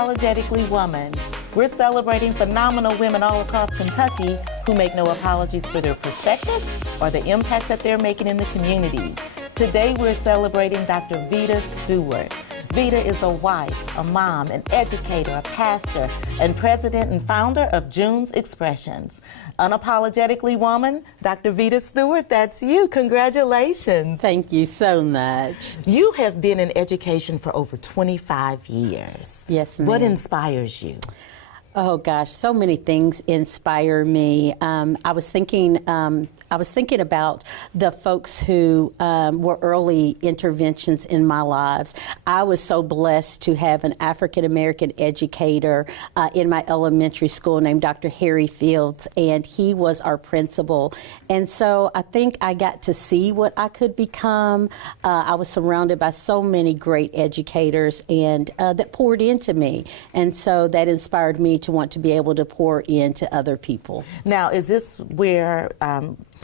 Unapologetically Woman. We're celebrating phenomenal women all across Kentucky who make no apologies for their perspectives or the impacts that they're making in the community. Today we're celebrating Dr. Veda Stewart. Veda is a wife, a mom, an educator, a pastor, and president and founder of June's Expressions. Unapologetically Woman, Dr. Veda Stewart, that's you. Congratulations. Thank you so much. You have been in education for over 25 years. Yes, ma'am. What inspires you? Oh gosh, so many things inspire me. I was thinking about the folks who were early interventions in my lives. I was so blessed to have an African American educator in my elementary school named Dr. Harry Fields, and he was our principal. And so I think I got to see what I could become. I was surrounded by so many great educators and that poured into me, and so that inspired me to want to be able to pour into other people. Now, is this where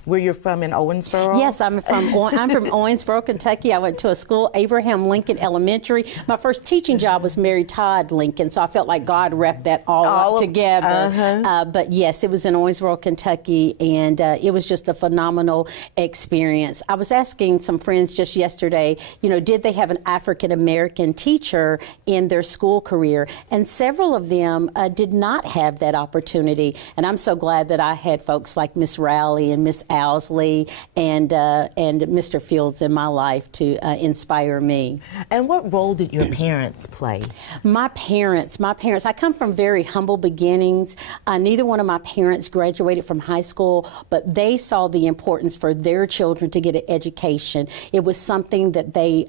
you're from in Owensboro? Yes, I'm from Owensboro, Kentucky. I went to a school, Abraham Lincoln Elementary. My first teaching job was Mary Todd Lincoln, so I felt like God wrapped that all up together. But yes, it was in Owensboro, Kentucky, and it was just a phenomenal experience. I was asking some friends just yesterday, did they have an African American teacher in their school career? And several of them did not have that opportunity. And I'm so glad that I had folks like Miss Rowley and Miss Owsley and Mr. Fields in my life to inspire me. And what role did your parents play? My parents, I come from very humble beginnings. Neither one of my parents graduated from high school, but they saw the importance for their children to get an education. It was something that they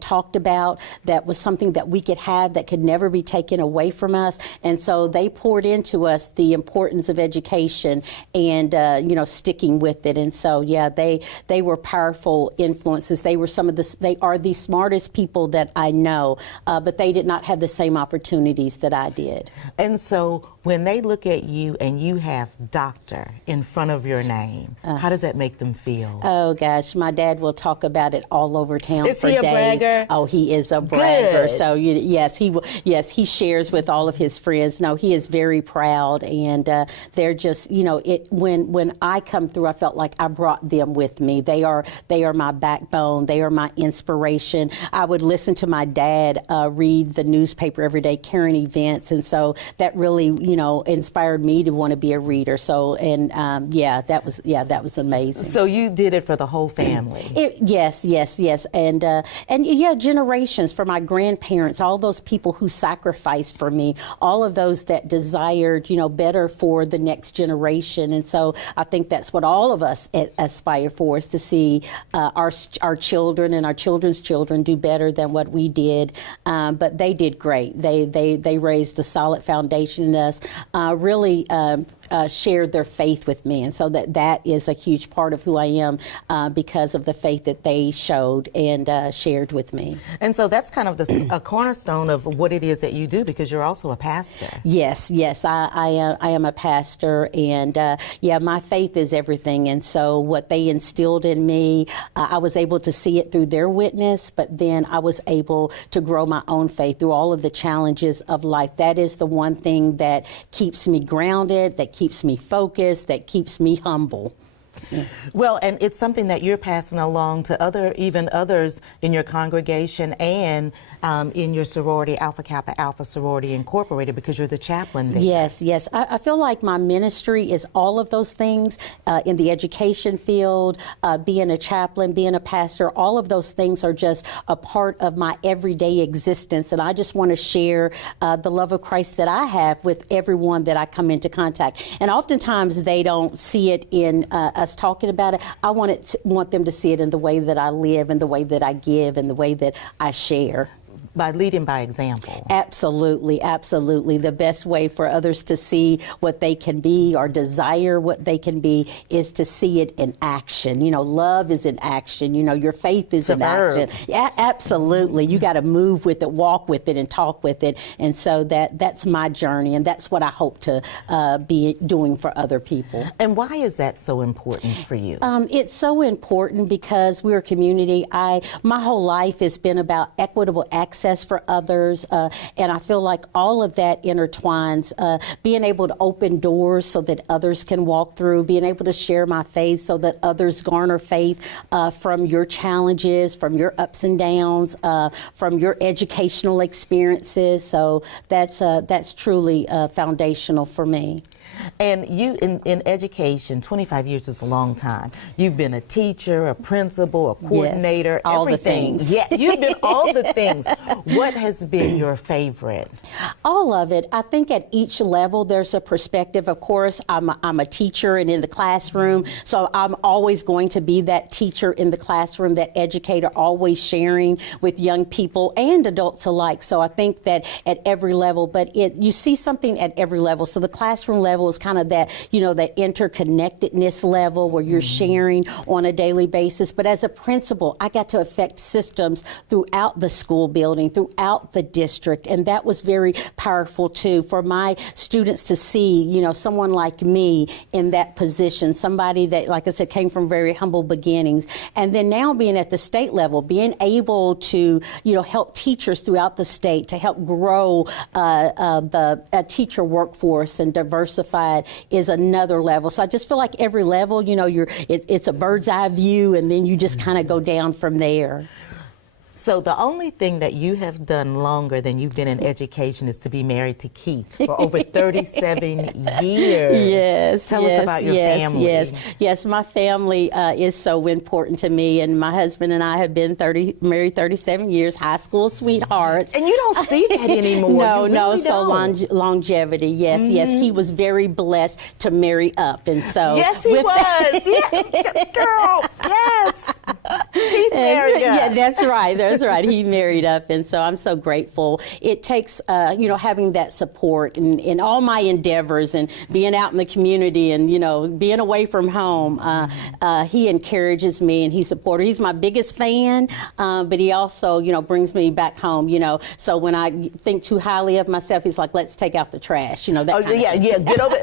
talked about, that was something that we could have that could never be taken away from us. And so they poured into us the importance of education and, sticking with it. And so, yeah, they were powerful influences. They are the smartest people that I know, but they did not have the same opportunities that I did. And so when they look at you and you have doctor in front of your name, how does that make them feel? Oh gosh, my dad will talk about it all over town is for he days. A bragger? Oh, he is a bragger. Good. So yes, he will. Yes, he shares with all of his friends. No, he is very proud, and they're just, when I come through, I felt like I brought them with me. They are my backbone. They are my inspiration. I would listen to my dad read the newspaper every day, current events, and so that really, inspired me to want to be a reader. So, and that was amazing. So you did it for the whole family. Yes, and generations, for my grandparents, all those people who sacrificed for me, all of those that desired, better for the next generation. And so I think that's what all of us aspire for, is to see our children and our children's children do better than what we did. But they did great. They raised a solid foundation in us, really shared their faith with me. And so that is a huge part of who I am, because of the faith that they showed and shared with me. And so that's kind of a cornerstone of what it is that you do, because you're also a pastor. Yes, I am a pastor, and my faith is everything. And so what they instilled in me, I was able to see it through their witness, but then I was able to grow my own faith through all of the challenges of life. That is the one thing that keeps me grounded, that keeps me focused, that keeps me humble. Well, and it's something that you're passing along to others in your congregation and in your sorority, Alpha Kappa Alpha Sorority Incorporated, because you're the chaplain there. Yes. I feel like my ministry is all of those things, in the education field, being a chaplain, being a pastor. All of those things are just a part of my everyday existence, and I just want to share the love of Christ that I have with everyone that I come into contact. And oftentimes they don't see it in us talking about it. I want them to see it in the way that I live, and the way that I give, and the way that I share. By leading by example. Absolutely. The best way for others to see what they can be or desire what they can be is to see it in action. Love is in action. Your faith is in action. Yeah, absolutely. You got to move with it, walk with it, and talk with it. And so that's my journey, and that's what I hope to be doing for other people. And why is that so important for you? It's so important because we're a community. My whole life has been about equitable access access for others. And I feel like all of that intertwines, being able to open doors so that others can walk through, being able to share my faith so that others garner faith from your challenges, from your ups and downs, from your educational experiences. So that's truly foundational for me. And you, in education, 25 years is a long time. You've been a teacher, a principal, a coordinator, yes, all everything. the things. Yeah, you've been all the things. What has been your favorite? All of it. I think at each level there's a perspective. Of course, I'm a teacher and in the classroom, so I'm always going to be that teacher in the classroom, that educator, always sharing with young people and adults alike. So I think that at every level, but you see something at every level. So the classroom level is kind of that, that interconnectedness level where you're sharing on a daily basis. But as a principal, I got to affect systems throughout the school building, throughout the district. And that was very powerful too, for my students to see, someone like me in that position, somebody that, like I said, came from very humble beginnings. And then now being at the state level, being able to, help teachers throughout the state to help grow the teacher workforce and diversify it is another level. So I just feel like every level, it's a bird's eye view, and then you just kind of go down from there. So the only thing that you have done longer than you've been in education is to be married to Keith for over 37 years. Yes. Tell us about your family. Yes. My family is so important to me, and my husband and I have been married 37 years, high school sweethearts. And you don't see that anymore. No. So longevity. Yes. He was very blessed to marry up, and so yes, he was. Yes, girl. Yes. Keith married up. Yeah, that's right. That's right. He married up, and so I'm so grateful. It takes, having that support in all my endeavors and being out in the community and, being away from home. He encourages me and he's supportive. He's my biggest fan, but he also, brings me back home, So when I think too highly of myself, he's like, let's take out the trash, that Oh, yeah. Get over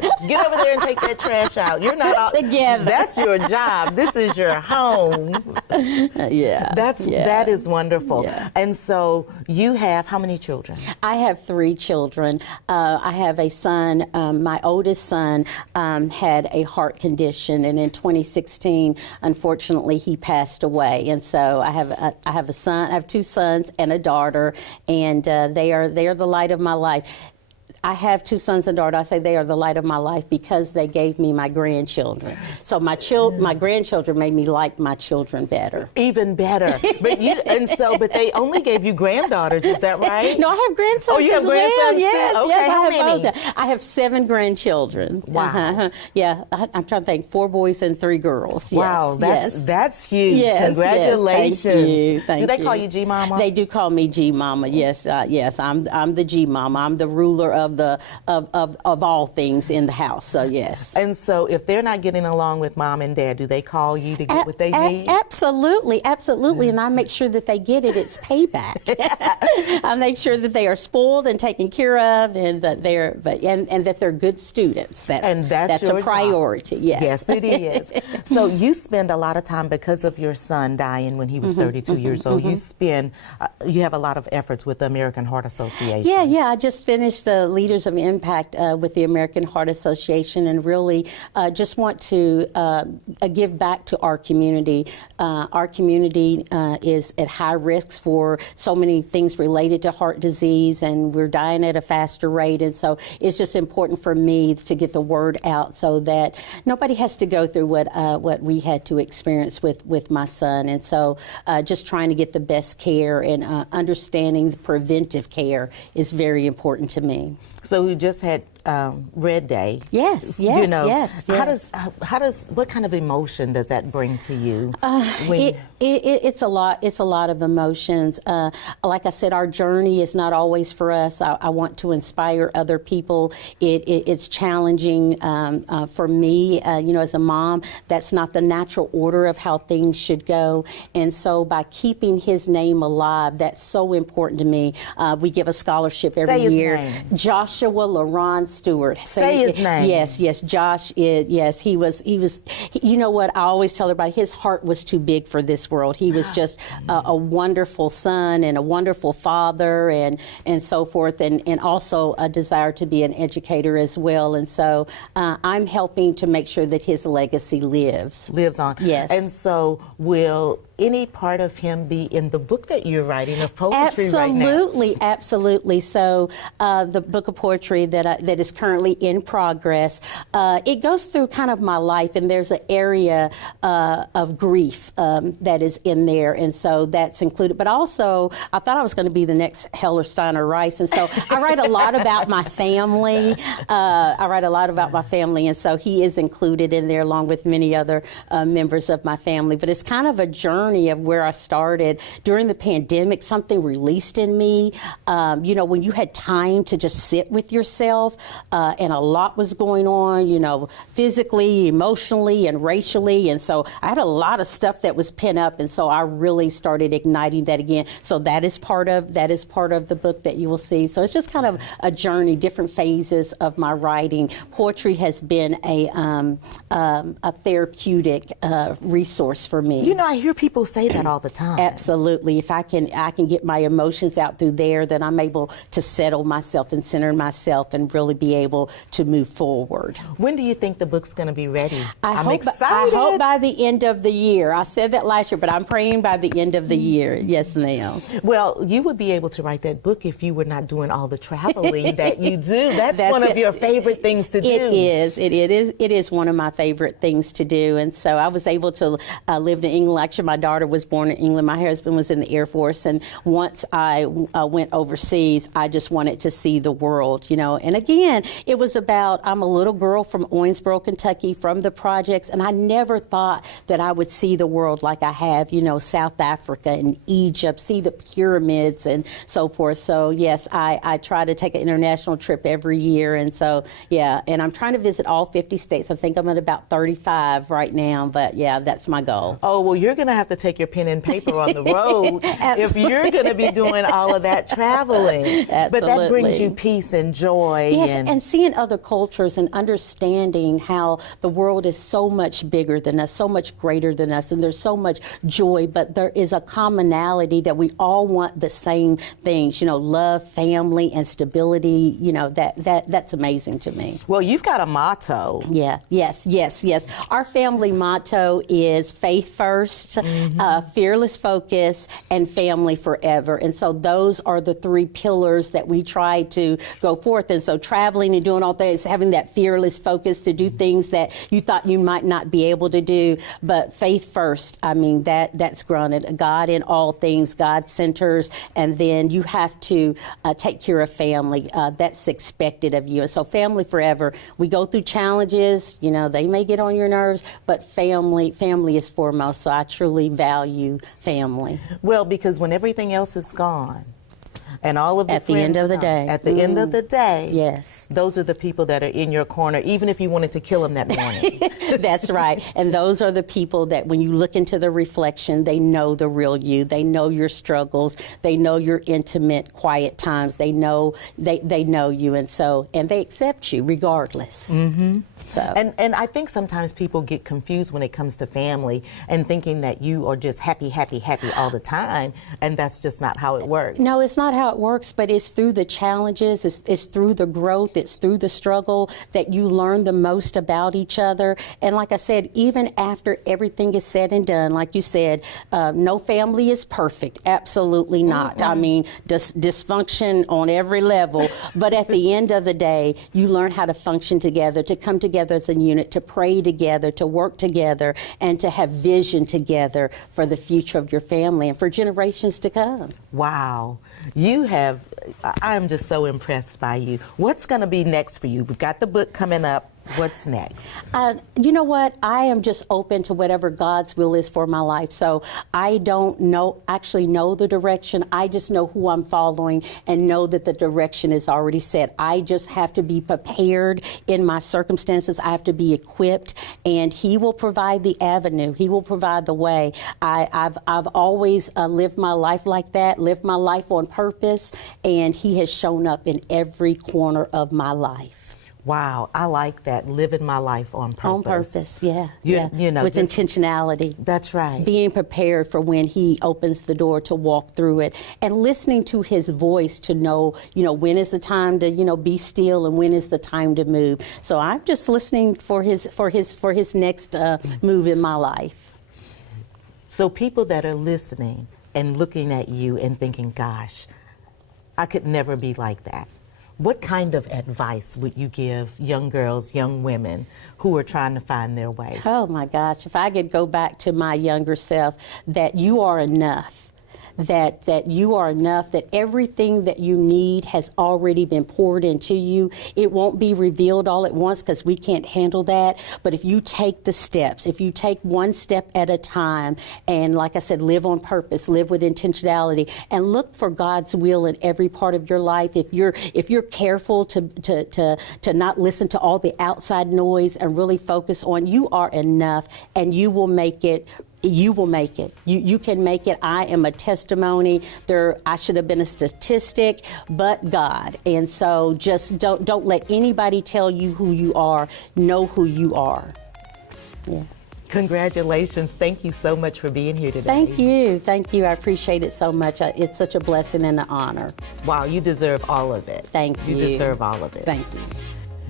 there and take that trash out. You're not all together. That's your job. This is your home. That is wonderful. Yeah. And so you have how many children? I have 3 children. I have a son. My oldest son had a heart condition, and in 2016, unfortunately, he passed away. And so I have a son. I have 2 sons and a daughter, and they are the light of my life. I have 2 sons and daughter. I say they are the light of my life because they gave me my grandchildren. So my grandchildren made me like my children better. Even better. But they only gave you granddaughters, is that right? No, I have grandsons. Oh, you have as grandsons? Well. Yes, okay, yes, how I many? I have 7 grandchildren. Wow. Yeah, I'm trying to think. 4 boys and 3 girls. Wow, yes. That's huge. Yes, congratulations. Yes, thank you. Do they call you G Mama? They do call me G Mama. Yes, yes. I'm the G Mama. I'm the ruler of all things in the house. So yes. And so if they're not getting along with mom and dad, do they call you to get what they need? Absolutely. And I make sure that they get it. It's payback. I make sure that they are spoiled and taken care of, and that they're good students. That's a priority. Job. Yes, it is. So you spend a lot of time, because of your son dying when he was 32 years old. You have a lot of efforts with the American Heart Association. Yeah. I just finished the Leaders of Impact with the American Heart Association, and really just want to give back to our community. Our community is at high risk for so many things related to heart disease, and we're dying at a faster rate. And so it's just important for me to get the word out so that nobody has to go through what we had to experience with my son. And so just trying to get the best care and understanding the preventive care is very important to me. So we just had Red Day. Yes. What kind of emotion does that bring to you? It's a lot. It's a lot of emotions. Like I said, our journey is not always for us. I want to inspire other people. It's challenging for me. As a mom, that's not the natural order of how things should go. And so, by keeping his name alive, that's so important to me. We give a scholarship every year. Name. Joshua LaRon Stewart. Say his name. Yes, Josh is, yes, he was, you know what, I always tell everybody, his heart was too big for this world. He was just a wonderful son and a wonderful father and so forth, and also a desire to be an educator as well. And so I'm helping to make sure that his legacy lives on. Yes. And so will any part of him be in the book that you're writing of poetry right now? Absolutely. So the book of poetry that is currently in progress, it goes through kind of my life, and there's an area of grief that is in there, and so that's included. But also, I thought I was going to be the next Heller, Steiner, Rice, and so I write a lot about my family. And so he is included in there along with many other members of my family. But it's kind of a journey of where I started during the pandemic. Something released in me. You know, when you had time to just sit with yourself, and a lot was going on, you know, physically, emotionally, and racially. And so I had a lot of stuff that was pent up. And so I really started igniting that again. So that is part of the book that you will see. So it's just kind of a journey, different phases of my writing. Poetry has been a therapeutic resource for me. You know, I hear people say that all the time. Absolutely. If I can get my emotions out through there, then I'm able to settle myself and center myself and really be able to move forward. When do you think the book's going to be ready? I'm excited. I hope by the end of the year. I said that last year, but I'm praying by the end of the year. Yes, ma'am. Well, you would be able to write that book if you were not doing all the traveling that you do. That's one of your favorite things to do. It is one of my favorite things to do. And so I was able to live in England. Actually, my daughter was born in England. My husband was in the Air Force. And once I went overseas, I just wanted to see the world, you know. And again, it was about, I'm a little girl from Owensboro, Kentucky, from the projects. And I never thought that I would see the world like I have, you know, South Africa and Egypt, see the pyramids and so forth. So, yes, I try to take an international trip every year. And so, yeah, and I'm trying to visit all 50 states. I think I'm at about 35 right now. But, yeah, that's my goal. Oh, well, you're going to have to take your pen and paper on the road if you're going to be doing all of that traveling. Absolutely. But that brings you peace and joy. Yes, and seeing other cultures and understanding how the world is so much bigger than us, so much greater than us, and there's so much joy, but there is a commonality that we all want the same things, you know, love, family, and stability. You know, that's amazing to me. Well, you've got a motto. Yeah, yes. Our family motto is faith first, fearless focus, and family forever. And so those are the three pillars that we try to go forth. And so traveling and doing all things, having that fearless focus to do things that you thought you might not be able to do, but faith first. I mean, that's grounded. God in all things, God centers, and then you have to take care of family. That's expected of you. And so family forever. We go through challenges, you know, they may get on your nerves, but family is foremost. So I truly value family. Well, because when everything else is gone, and all of the at the end of the day. At the end of the day, yes, those are the people that are in your corner, even if you wanted to kill them that morning. That's right. And those are the people that when you look into the reflection, they know the real you. They know your struggles. They know your intimate, quiet times. They know you, and they accept you regardless. Mm-hmm. So. And I think sometimes people get confused when it comes to family and thinking that you are just happy all the time, and that's just not how it works. No, it's not how it works, but it's through the challenges, it's through the growth, it's through the struggle that you learn the most about each other. And like I said, even after everything is said and done, like you said, no family is perfect. Absolutely not. I mean, dysfunction on every level. But at the end of the day, you learn how to function together, to come together as a unit, to pray together, to work together, and to have vision together for the future of your family and for generations to come. Wow. I'm just so impressed by you. What's going to be next for you? We've got the book coming up. What's next? You know what? I am just open to whatever God's will is for my life. So I don't actually know the direction. I just know who I'm following and know that the direction is already set. I just have to be prepared in my circumstances. I have to be equipped, and He will provide the avenue. He will provide the way. I've always lived my life like that, lived my life on purpose, and He has shown up in every corner of my life. Wow, I like that. Living my life on purpose. On purpose, yeah. You know, with intentionality. That's right. Being prepared for when he opens the door to walk through it, and listening to his voice to know, when is the time to, be still, and when is the time to move. So I'm just listening for his next move in my life. So people that are listening and looking at you and thinking, gosh, I could never be like that. What kind of advice would you give young girls, young women who are trying to find their way? Oh my gosh, if I could go back to my younger self, that you are enough. That you are enough, that everything that you need has already been poured into you. It won't be revealed all at once because we can't handle that. But if you take the steps, if you take one step at a time, and like I said, live on purpose, live with intentionality, and look for God's will in every part of your life. If you're careful to not listen to all the outside noise and really focus on you are enough, and you will make it. You will make it. You can make it. I am a testimony. I should have been a statistic, but God. And so just don't let anybody tell you who you are. Know who you are. Yeah. Congratulations. Thank you so much for being here today. Thank you. Thank you. I appreciate it so much. It's such a blessing and an honor. Wow, you deserve all of it. Thank you. You deserve all of it. Thank you.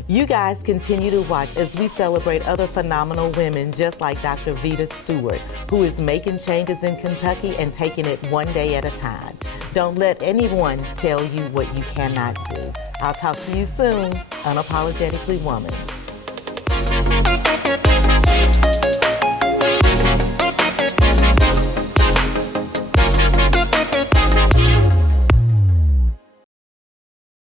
You guys continue to watch as we celebrate other phenomenal women just like Dr. Veda Stewart, who is making changes in Kentucky and taking it one day at a time. Don't let anyone tell you what you cannot do. I'll talk to you soon. Unapologetically Woman.